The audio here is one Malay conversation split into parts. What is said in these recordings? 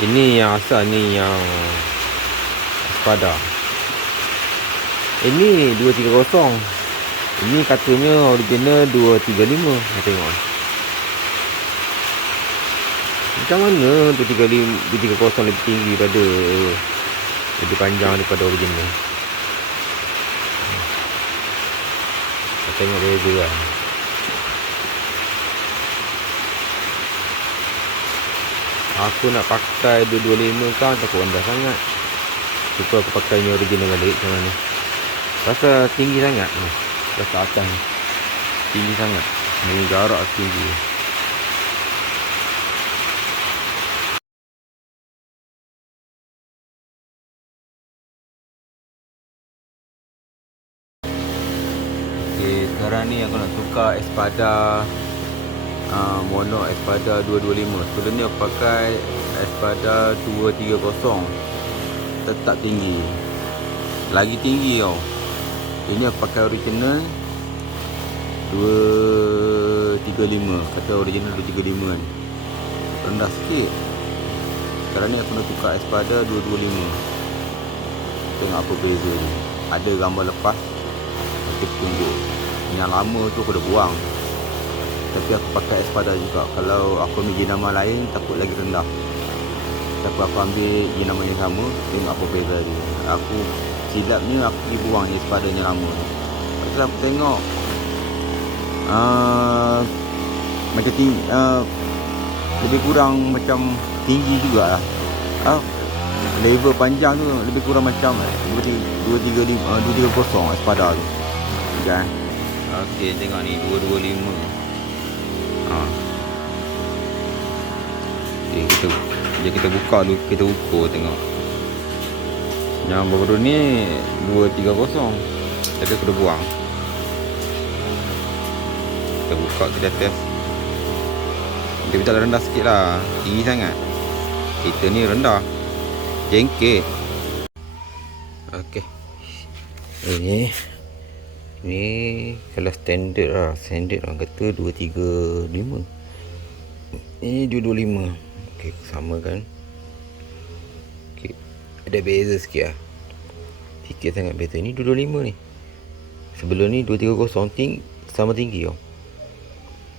Ini yang asal ni yang Espada. Ini 230. Ini katanya original 235. Tengok. Macam mana 230 lebih tinggi pada lebih panjang daripada original. Kita tengok beza lah. Aku nak pakai 225 kan takut rendah sangat. Suka aku pakai yang original balik macam mana. Rasa tinggi sangat. Rasa atas ni tinggi sangat. Ni jarak tinggi. Okay, sekarang ni aku nak tukar Espada mono Espada 225. Sebelum ni aku pakai Espada 230. Tetap tinggi. Lagi tinggi tau. Ini aku pakai original 235. Kata original 235 kan. Rendah sikit. Sekarang ni aku nak tukar Espada 225. Tengok apa beza ni. Ada gambar lepas. Nanti tunjuk. Yang lama tu aku dah buang. Tapi aku pakai Espada juga. Kalau aku ambil jenama lain takut lagi rendah. Tapi aku ambil jenama yang sama. Tengok apa beza dia. Aku silapnya aku pergi buang Espada yang lama. Lepas tu aku tengok macam lebih kurang macam tinggi jugalah. Level panjang tu lebih kurang macam 230 Espada tu. Kan? Okey, tengok ni 225. Okay, kita buka dulu, kita ukur tengok. Yang baru ni 230. Tapi aku dah buang. Kita buka, kita test. Dia minta rendah sikit lah. Tinggi sangat. Kita ni rendah. Jengket. Okey. Ni kalau standard lah. Standard orang kata 235. Ini 225. Okey, sama kan. Okey, ada beza sikit lah. Sikit sangat beza. Ni 225 ni. Sebelum ni 230 sama tinggi tau.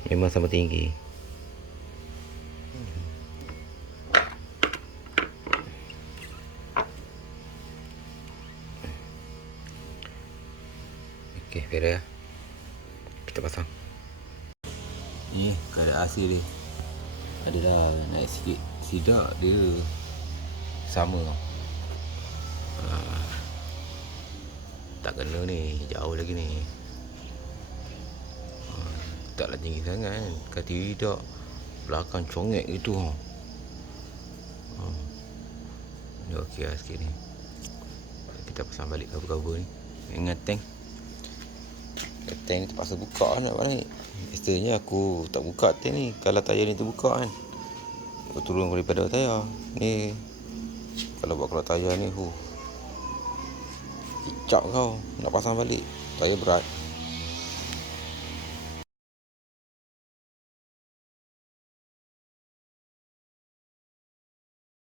Memang sama tinggi. Okey, beres. Kita pasang. Ni keadaan hasil dia. Adalah naik sikit. Sidak dia sama tau. Tak kena ni. Jauh lagi ni. Taklah tinggi sangat kan. Kata tidak. Belakang congek gitu tau. Ni okey lah sikit ni. Kita pasang balik cover-cover ni. Dengan tank. Tank terpaksa buka nak balik. Biasanya aku tak buka tank ni. Kalau tayar ni terbuka kan, aku turun daripada tayar. Ni kalau buat kalau tayar ni kicap kau nak pasang balik. Tayar berat.